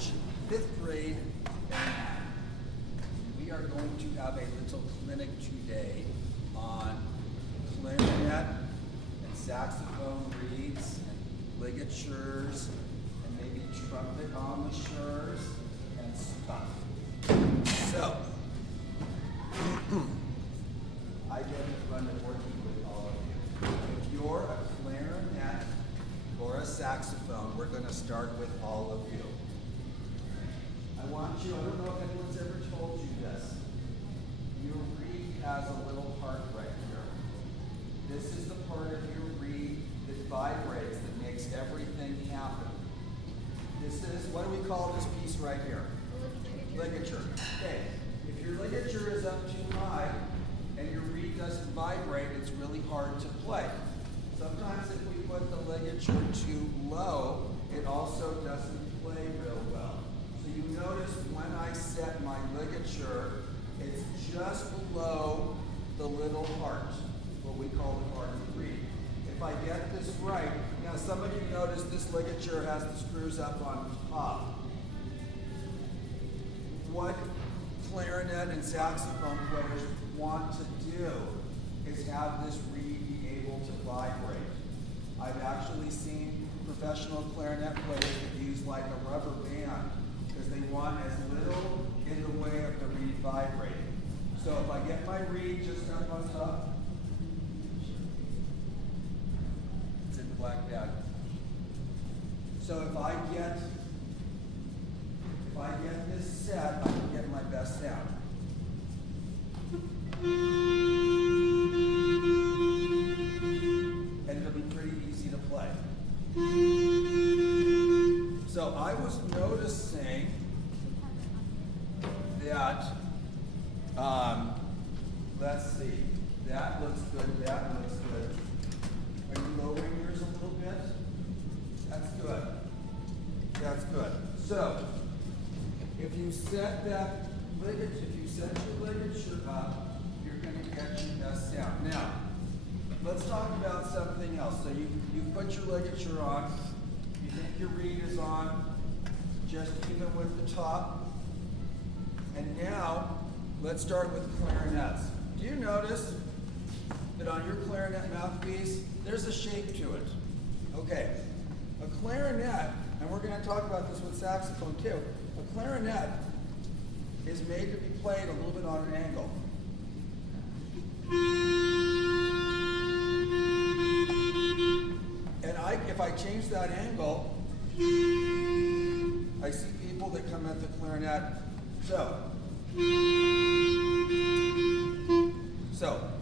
Oakridge, 5th grade. We are going to have a little clinic today on clarinet and saxophone reeds and ligatures and maybe trumpet embouchures and stuff. So, I get the fun of working with all of you. If you're a clarinet or a saxophone, we're going to start with all of you. I want you, I don't know if anyone's ever told you this, your reed has a little part right here. This is the part of your reed that vibrates, that makes everything happen. This is, what do we call this piece right here? Ligature. Okay, if your ligature is up too high and your reed doesn't vibrate, it's really hard to play. Sometimes if we put the ligature too low, it also doesn't play real well. So you notice when I set my ligature, it's just below the little heart, what we call the heart of the reed. If I get this right, now some of you notice this ligature has the screws up on top. What clarinet and saxophone players want to do is have this reed be able to vibrate. I've actually seen professional clarinet players that use like a rubber band because they want as little in the way of the reed vibrating. So if I get my reed just up on top, it's in the black bag. So if I get this set, I can get my best sound. And it'll be pretty easy to play. So I was noticing that, let's see, that looks good, that looks good. Are you lowering yours a little bit? That's good. That's good. So, if you set that ligature, if you set your ligature up, you're going to get your best sound. Now, let's talk about something else. So you put your ligature on, you think your reed is on, just even with the top. And now, let's start with clarinets. Do you notice that on your clarinet mouthpiece, there's a shape to it? Okay, a clarinet, and we're going to talk about this with saxophone too, a clarinet is made to be played a little bit on an angle. And if I change that angle, I see people that come at the clarinet. So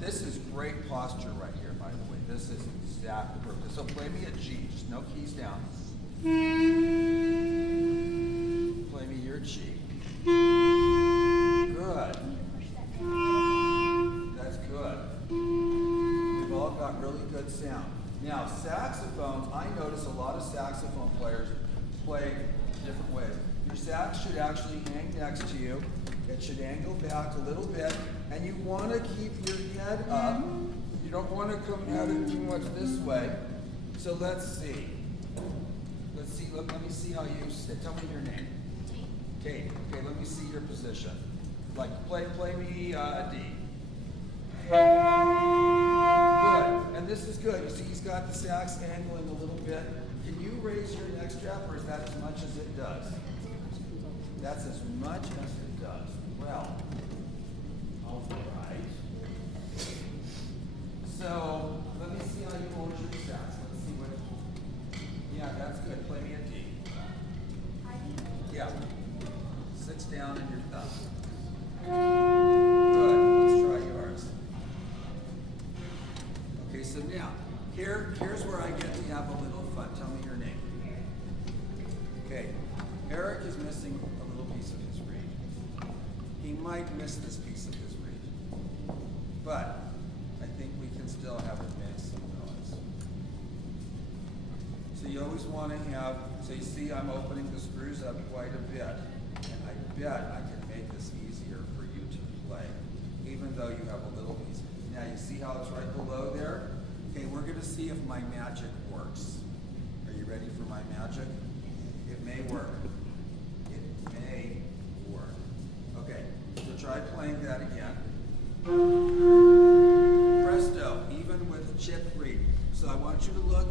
this is great posture right here, by the way. This is exactly perfect. So play me a G, just no keys down. Play me your G. Good. That's good. We've all got really good sound. Now, saxophones, I notice a lot of saxophone players play different ways. Your sax should actually hang next to you. It should angle back a little bit, and you want to keep your head up. You don't want to come at it too much this way. So let's see. Let's see. Let me see how you sit. Tell me your name. Kate. Okay, let me see your position. Like, play me a D. Good. And this is good. You see he's got the sax angling a little bit. Can you raise your neck strap, or is that as much as it does? That's as much as it does. Well, all right. So, let me see how you hold your sax. Let's see what, yeah, that's good. Play me a D. Yeah. 6 down and your thumb. Good. Let's try yours. Okay, so now, here's where I get to have a little fun. Tell me your name. Okay. Eric is missing a little piece of his reed. He might miss this piece of his reed. But I think we can still have it make some noise. So you always want to have, so you see I'm opening the screws up quite a bit. And I bet I can make this easier for you to play, even though you have a little piece. Now you see how it's right below there? Okay, we're going to see if my magic works. Are you ready for my magic? It may work. try playing that again. Presto, even with a chip reed. So I want you to look,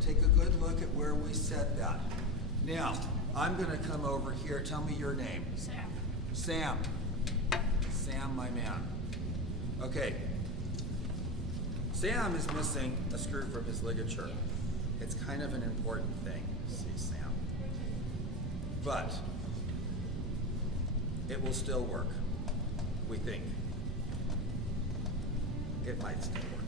take a good look at where we set that. Now, I'm going to come over here. Tell me your name. Sam. Sam. Sam, my man. Okay. Sam is missing a screw from his ligature. It's kind of an important thing, see, Sam. But it will still work, we think. It might still work.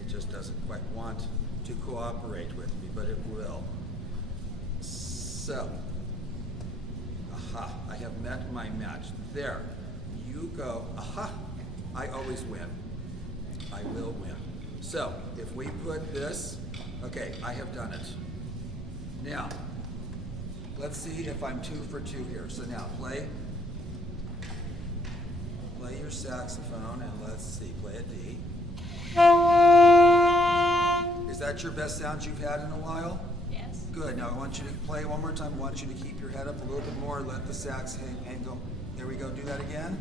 It just doesn't quite want to cooperate with me, but it will. So, aha, I have met my match. There, you go, aha, I always win. I will win. So, if we put this, okay, I have done it. Now, let's see if I'm 2 for 2 here. So now, play your saxophone, and let's see, play a D. Is that your best sound you've had in a while? Yes. Good. Now I want you to play one more time. I want you to keep your head up a little bit more. Let the sax hang go. There we go. Do that again.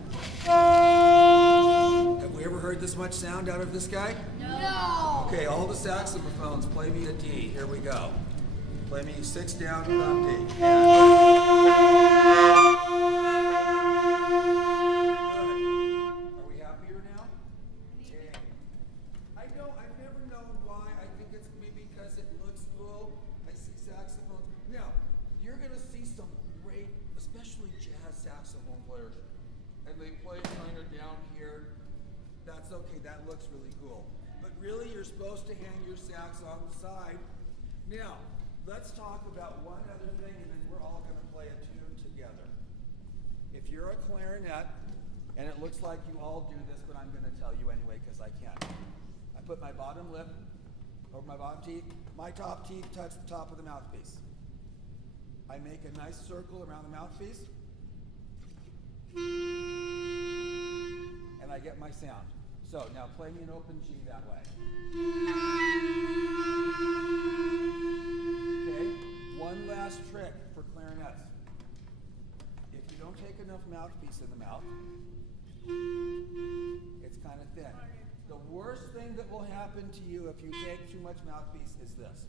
Have we ever heard this much sound out of this guy? No. Okay, all the saxophones, play me a D. Here we go. Play me 6 down, down D. Saxophone players, and they play kind of down here. That's okay, that looks really cool. But really, you're supposed to hang your sax on the side. Now, let's talk about one other thing, and then we're all going to play a tune together. If you're a clarinet, and it looks like you all do this, but I'm going to tell you anyway because I can. I put my bottom lip over my bottom teeth. My top teeth touch the top of the mouthpiece. I make a nice circle around the mouthpiece. And I get my sound. So now play me an open G that way. Okay, one last trick for clarinets. If you don't take enough mouthpiece in the mouth, it's kind of thin. The worst thing that will happen to you if you take too much mouthpiece is this.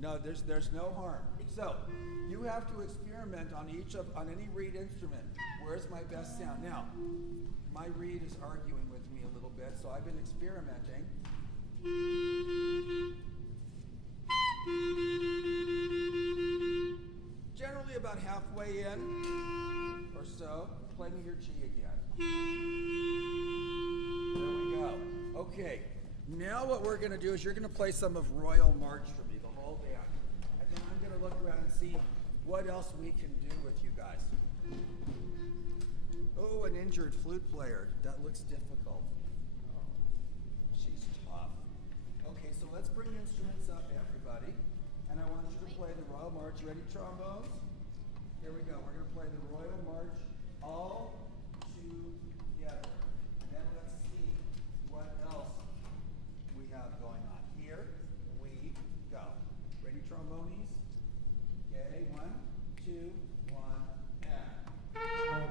No, there's no harm. So you have to experiment on any reed instrument. Where's my best sound? Now, my reed is arguing with me a little bit, so I've been experimenting. Generally about halfway in or so. Play me your G again. There we go. Okay. Now what we're going to do is you're going to play some of Royal March for me, the whole band. And then I'm going to look around and see what else we can do with you guys. Oh, an injured flute player. That looks difficult. Oh, she's tough. Okay, so let's bring instruments up, everybody. And I want you to play the Royal March. Ready, trombones? Here we go. We're going to play the Royal March all together. And then let's see what else we have going on. Here we go. Ready, trombones? Okay, 1, 2, 1, and.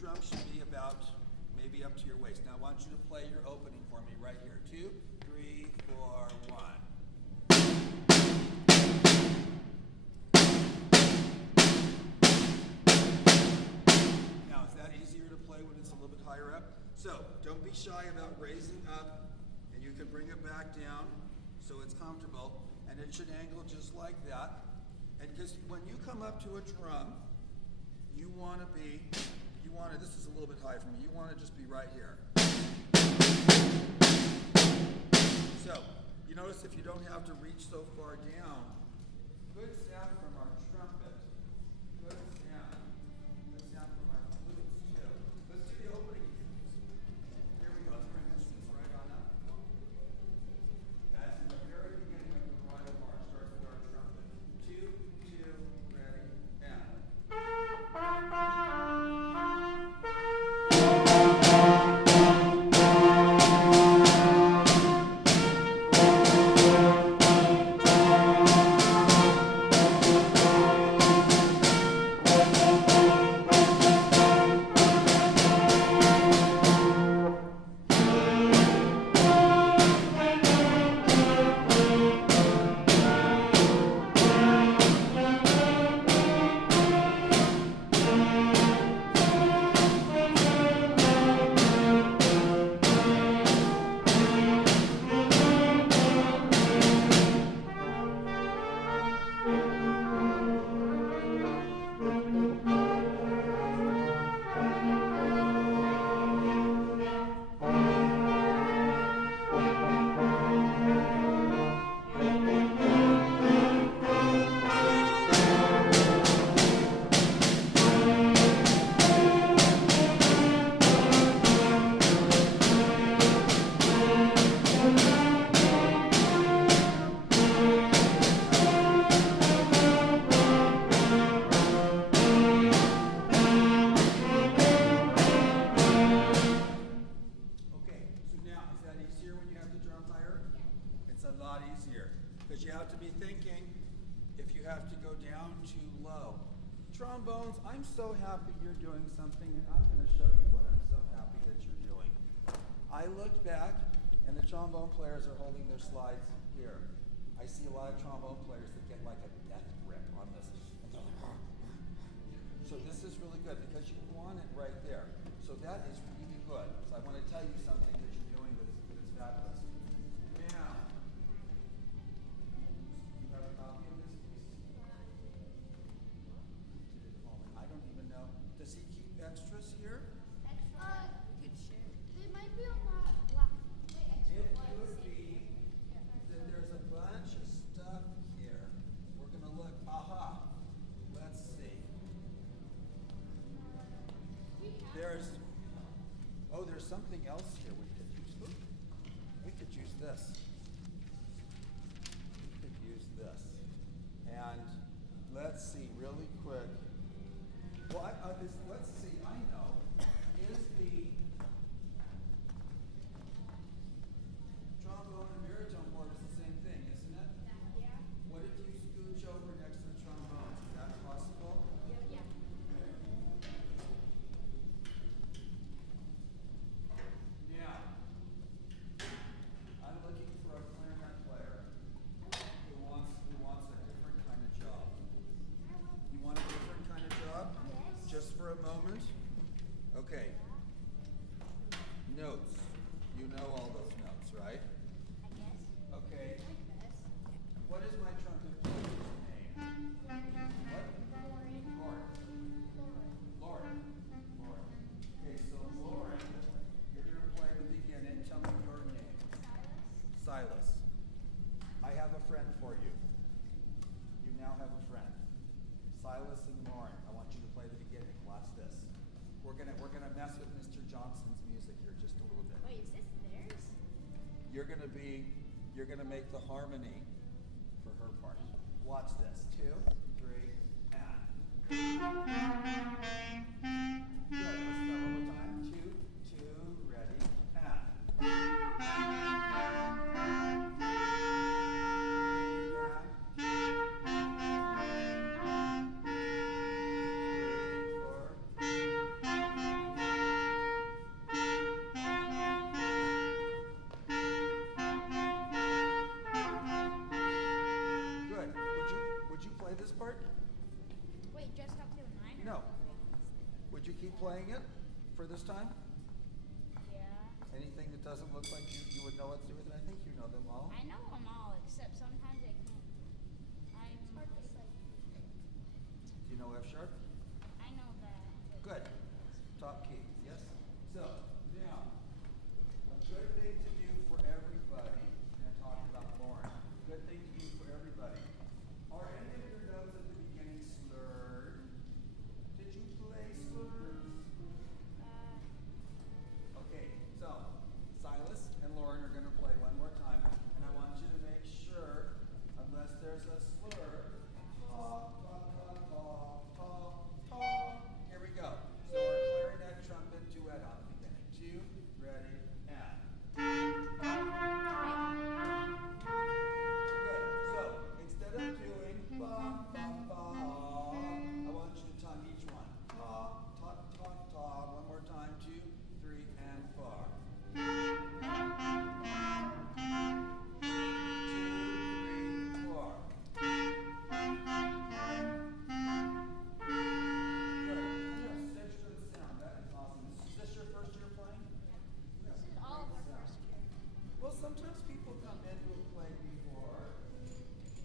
Drum should be about maybe up to your waist. Now I want you to play your opening for me right here. 2, 3, 4, 1. So don't be shy about raising up, and you can bring it back down so it's comfortable, and it should angle just like that. And because when you come up to a drum, you want to be, this is a little bit high for me, you want to just be right here. So, you notice if you don't have to reach so far down, good sound from our trumpet, good sound from our flutes too. Let's do the opening tunes. Here we go, let's bring instruments right on up. That's in the very beginning of the bridal march, starts with our trumpet. 2, 2, ready, and. Because you have to be thinking if you have to go down too low. Trombones, I'm so happy you're doing something, and I'm going to show you what I'm so happy that you're doing. I looked back, and the trombone players are holding their slides here. I see a lot of trombone players that get like a death grip on this. So this is really good because you want it right there. So that is really good. So I want to tell you something that you're doing that's fabulous. Now, you have a copy of this piece? I don't even know. Does he keep extras here? Extra? Good share. They might be on that black. It could be that there's a bunch of stuff here. We're going to look. Aha. Let's see. There's something else here we could use. Look. We could use this. We could use this. And let's see really quick. Well, let's see. I know. Is the trombone and baritone board is the same thing, isn't it? Yeah. What if you scooch over next to the trombones? Is that possible? Yeah. Now, I'm looking for a clarinet player who wants a different kind of job. You want a different kind of job? Yes. Just for a moment? Okay. Notes. You know all those notes, right? I guess. Okay. Like this. What is my trumpet player's name? What? Lauren. Lauren. Okay, so Lauren, you're going to play the beginning. Tell me your name. Silas. I have a friend for you. You now have a friend. Silas and Lauren, I want you to play the beginning. Watch this. We're gonna mess with Mr. Johnson's music here just a little bit. Wait, is this theirs? You're gonna make the harmony for her part. Watch this. 2, 3, and. Good. Let's start one more time. 2, 2, ready, and. Good. Would you play this part? Wait, just up to a 9? No. Would you keep playing it for this time? Yeah. Anything that doesn't look like you would know what to do with it? I think you know them all. I know them all, except sometimes I can't. It's hard to say. Do you know F sharp? I know that. Good. Top key, yes? So, now, a good thing to do for everybody, and I talked about Lauren, good thing to do for everybody. Are any of your notes at the beginning slurred? Did you play slurs? Okay, so Silas and Lauren are going to play one more time, and I want you to make sure, unless there's a slur, ta, ta, ta, ta, ta, ta. Here we go. So our clarinet trumpet duet on the beginning. 2, ready, and. Good. So instead of doing ba ba ba, I want you to tongue each one. Ta ta ta ta. One more time. 2, 3, and 4. 2, 3, 4. Well, sometimes people come in who have played before.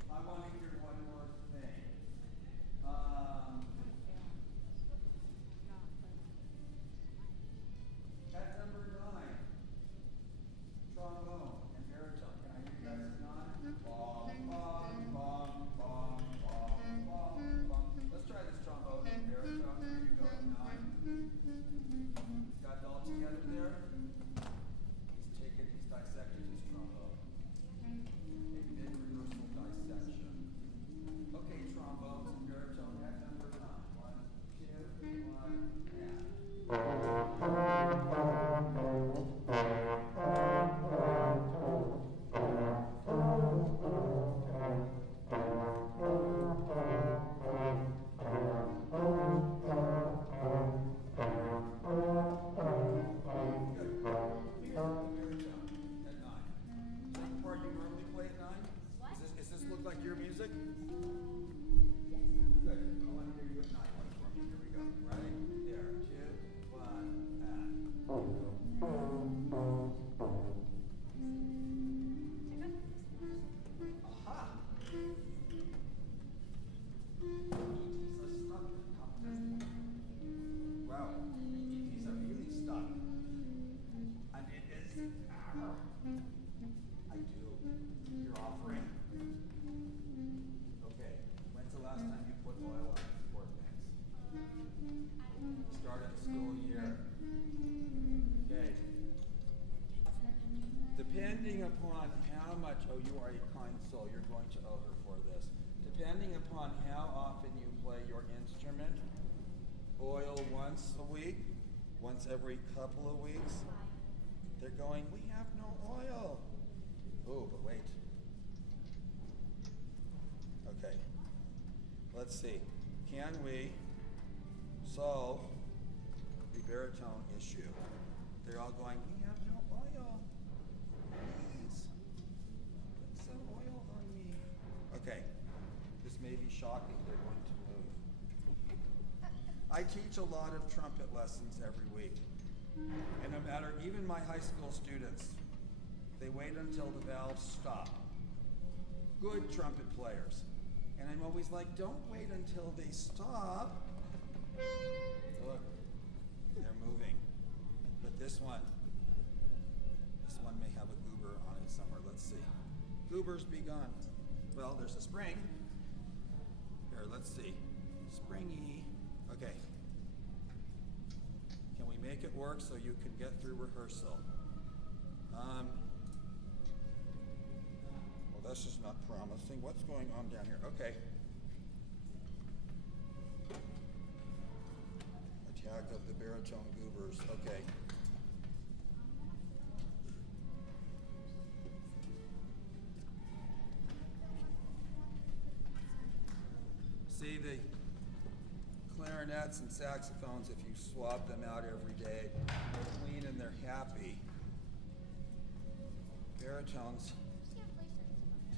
I want to hear one more thing. At number 9, trombone and baritone. Can I hear you guys at 9? Bom, bom, bom, bom, bom, bom, bom. Let's try this trombone and baritone. Here you go at 9. Got it all together there? He's dissected his trombone. A mid-rehearsal dissection. Okay, trombones and baritone at number 9. 1, 2, 1, like your music? Yes. Good. I want to hear you at 9 once for me. Here we go. Ready? There. 2, 1, and. Aha! Wow. These are really stuck. And it is. I do. You're offering. Okay, when's the last time you put oil on your sport pants? Start of the school year. Okay. Depending upon how much, oh, you are a kind soul, you're going to owe her for this. Depending upon how often you play your instrument, oil once a week, once every couple of weeks. They're going, we have no oil. Oh, but wait. Okay, let's see. Can we solve the baritone issue? They're all going, we have no oil. Please, put some oil on me. Okay, this may be shocking. They're going to move. I teach a lot of trumpet lessons every week. And no matter, even my high school students, they wait until the valves stop. Good trumpet players. And I'm always like, don't wait until they stop. Look, they're moving. But this one may have a goober on it somewhere. Let's see. Goobers be gone. Well, there's a spring. Here, let's see. Springy. Okay. Can we make it work so you can get through rehearsal? Well, that's just not promising. What's going on down here? Okay. Attack of the baritone goobers. Okay. See, the clarinets and saxophones, if you swap them out every day, they're clean and they're happy. Baritones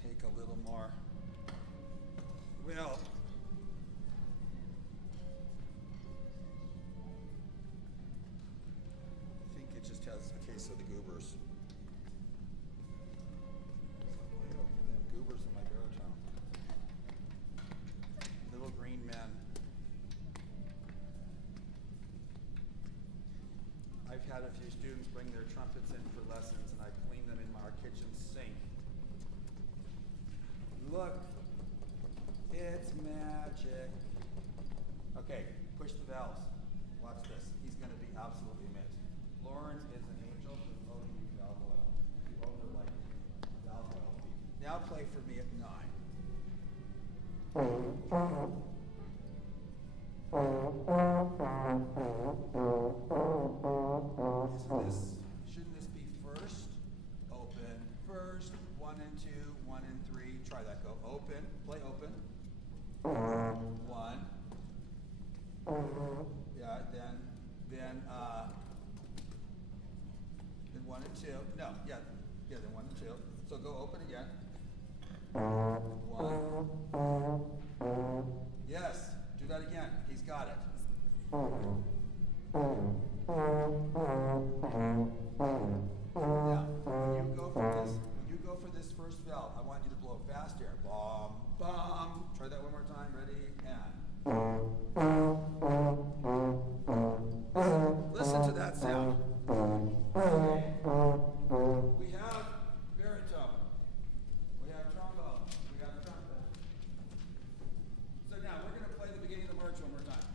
take a little more. Well, I think it just has a case of the goobers. They have goobers in my baritone. Little green men. I've had a few students bring their trumpets in for lessons, and I clean them in our kitchen sink. Look, it's magic. Okay, push the valves. Watch this. He's going to be absolutely amazed. Lauren is an angel who's loading you valve oil. You owe her like valve oil. Now play for me at 9. Shouldn't this be first? Open. First, 1 and 2, 1 and 3. Try that. Go open. Play open. 1. Yeah, then 1 and 2. No, yeah, then 1 and 2. So go open again. 1. Yes, do that again. He's got it. Now, when you go for this first valve, I want you to blow fast air. Bum, bum. Try that one more time. Ready? And. Listen to that sound. Okay. We have baritone. We have trombone. We have trumpet. So now we're going to play the beginning of the march one more time.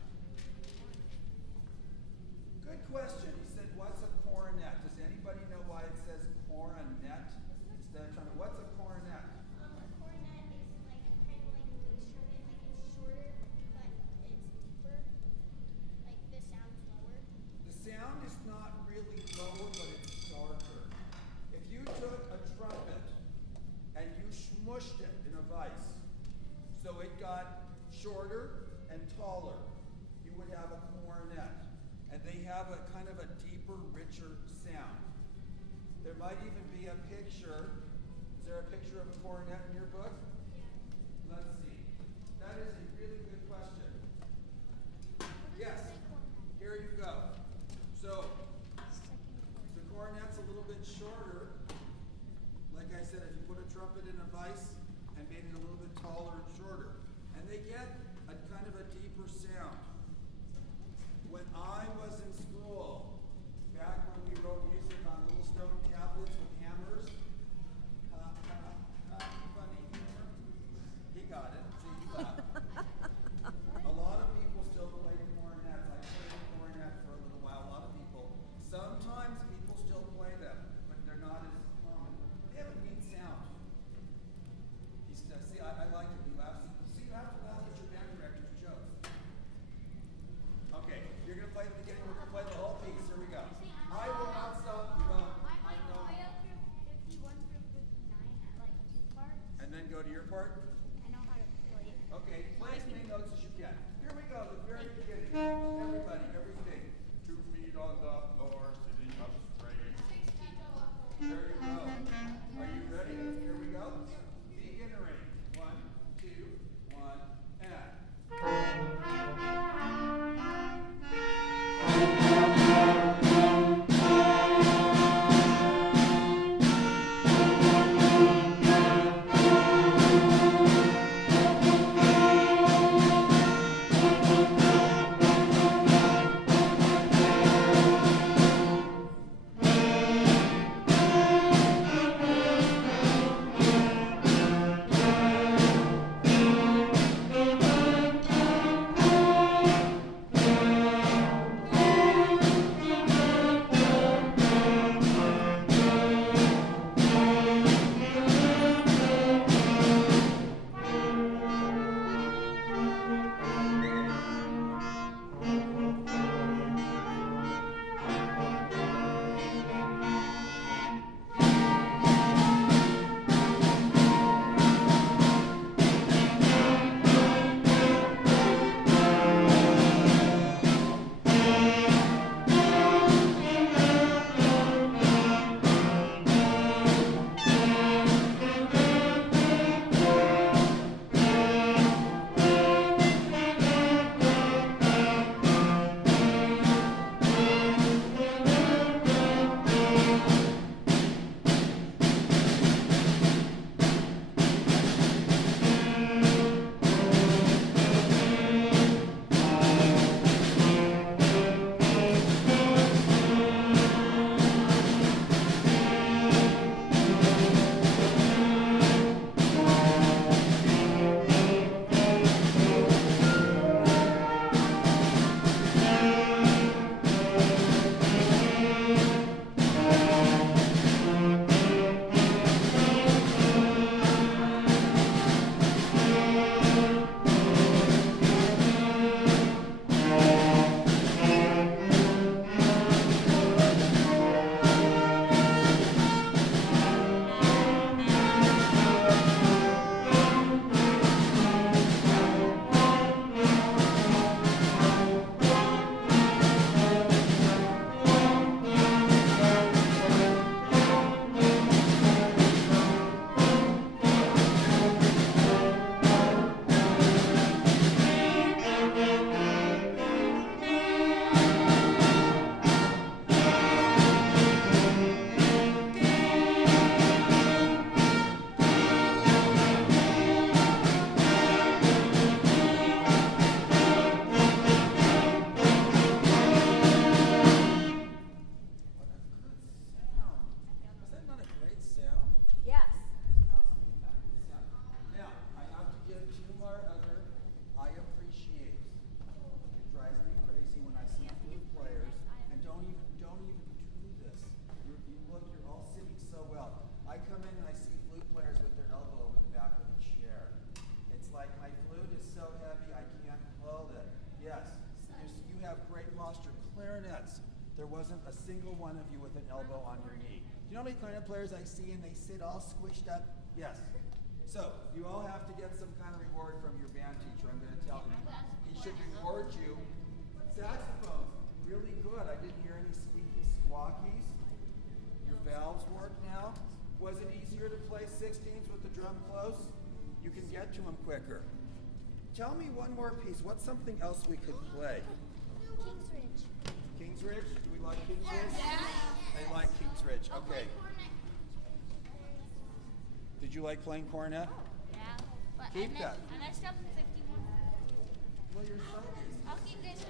Good question. He said, what's a cornet? Does anybody know why it says coronet instead of trumpet? What's a cornet? A cornet is like kind of like the trumpet, like it's shorter, but it's deeper. Like the sound's lower. The sound is not really lower, but it's darker. If you took a trumpet and you smushed it in a vise, so it got shorter and taller, you would have a cornet. And they have a kind of a deeper, richer sound. There might even be a picture. Is there a picture of a cornet in your book? Yeah. Let's see. That is a really good question. Yes. Here you go. So, the cornet's a little bit shorter. Like I said, if you put a trumpet in a vise and made it a little bit taller and shorter. And they get a kind of a deeper sound. When I was in school, back when we wrote music on little stone tablets with hammers, funny humor, he got it. See, he laughed. A lot of people still play cornets. I played the cornet for a little while. A lot of people. Sometimes people still play them, but they're not as common. They have a neat sound. See, I like it. He laughs. clarinets, there wasn't a single one of you with an elbow on your knee. Do you know how many clarinet players I see and they sit all squished up? Yes. So, you all have to get some kind of reward from your band teacher. I'm going to tell you. He should reward you. Saxophones, really good. I didn't hear any squeaky squawkies. Your valves work now. Was it easier to play 16s with the drum close? You can get to them quicker. Tell me one more piece. What's something else we could play? King's Ridge. King's Ridge? Do we like King's Ridge? They like King's Ridge. Okay. Did you like playing cornet? Yeah. But Keep that. I messed up 51. Well, you're so I'll keep this.